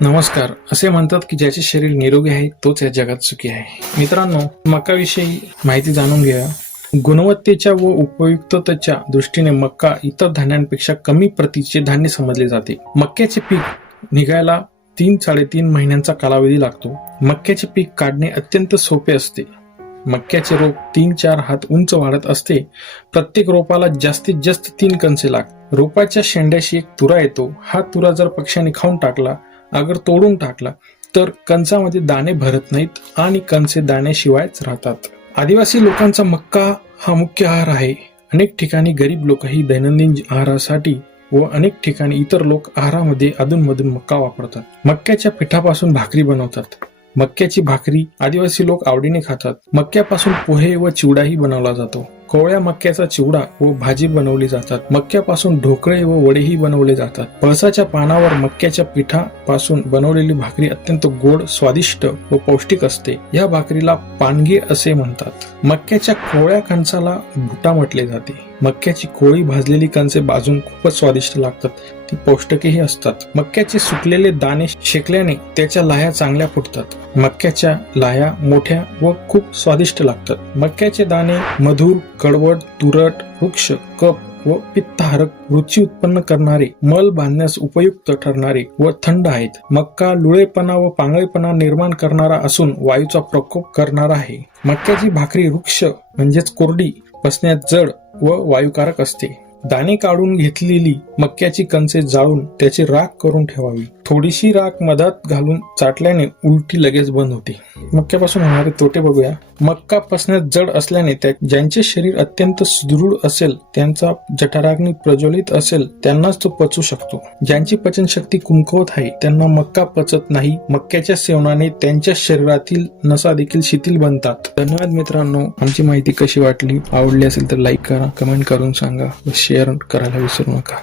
नमस्कार. असे म्हणतात की ज्याचे शरीर निरोगी आहे तोच या जगात सुखी आहे. मित्रांनो मकाविषयी माहिती जाणून घ्या गुणवत्तेच्या व उपयुक्ततेच्या दृष्टीने मक्का इतर धान्यांपेक्षा कमी प्रतीचे धान्य समजले जाते. मक्याचे पीक निघायला तीन साडेतीन महिन्यांचा कालावधी लागतो. मक्याचे पीक काढणे अत्यंत सोपे असते. मक्याचे रोप तीन चार हात उंच वाढत असते. प्रत्येक रोपाला जास्तीत जास्त तीन कंचे लाग रोपाच्या शेंड्याशी एक तुरा येतो. हा तुरा जर पक्ष्याने खाऊन टाकला अगर तोडून टाकला तर कंचामध्ये दाणे भरत नाहीत आणि कंसे दाण्याशिवायच राहतात. आदिवासी लोकांचा मक्का हा मुख्य आहार आहे. अनेक ठिकाणी गरीब लोकही दैनंदिन आहारासाठी व अनेक ठिकाणी इतर लोक आहारामध्ये अधूनमधून मक्का वापरतात. मक्क्याच्या पिठापासून भाकरी बनवतात. मक्याची भाकरी आदिवासी लोक आवडीने खातात. मक्क्यापासून पोहे व चिवडाही बनवला जातो. कोवळ्या मक्याचा चिवडा व भाजी बनवली जातात. मक्यापासून ढोकळे व वडेही बनवले जातात. पळसाच्या पानावर मक्याच्या पिठापासून बनवलेली भाकरी अत्यंत गोड स्वादिष्ट व पौष्टिक असते. या भाकरीला पानगे असे म्हणतात. मक्याच्या कोवळ्या कणसाला भुटा म्हटले जाते. मक्याची कोळी भाजलेली कणसे भाजून खूपच स्वादिष्ट लागतात. ती पौष्टिकही असतात. मक्याचे सुकलेले दाणे शेकल्याने त्याच्या लाह्या चांगल्या फुटतात. मक्याच्या लाह्या मोठ्या व खूप स्वादिष्ट लागतात. मक्याचे दाणे मधुर कडवट तुरट वृक्ष कप व पित्तहारक रुची उत्पन्न करणारे मल बांधण्यास उपयुक्त ठरणारे व थंड आहेत. मक्का लुळेपणा व पांगळेपणा निर्माण करणारा असून वायूचा प्रकोप करणारा आहे. मक्याची भाकरी वृक्ष म्हणजेच कोरडी बसण्यात जड व वायुकारक असते. दाणे काढून घेतलेली मक्याची कणसे जाळून त्याची राख करून ठेवावी. थोडीशी राख मधात घालून चाटल्याने उलटी लगेच बंद होते. मक्क्यापासून होणारे तोटे बघूया. मक्का पसण्यात जड असल्याने त्या ज्यांचे शरीर अत्यंत सुदृढ असेल त्यांचा जठराग्नी प्रज्वलित असेल त्यांनाच तो पचू शकतो. ज्यांची पचनशक्ती कुमकवत आहे त्यांना मक्का पचत नाही. मक्क्याच्या सेवनाने त्यांच्या शरीरातील नसा देखील शिथिल बनतात. धन्यवाद मित्रांनो. आमची माहिती कशी वाटली आवडली असेल तर लाईक करा कमेंट करून सांगा व शेअर करायला विसरू नका.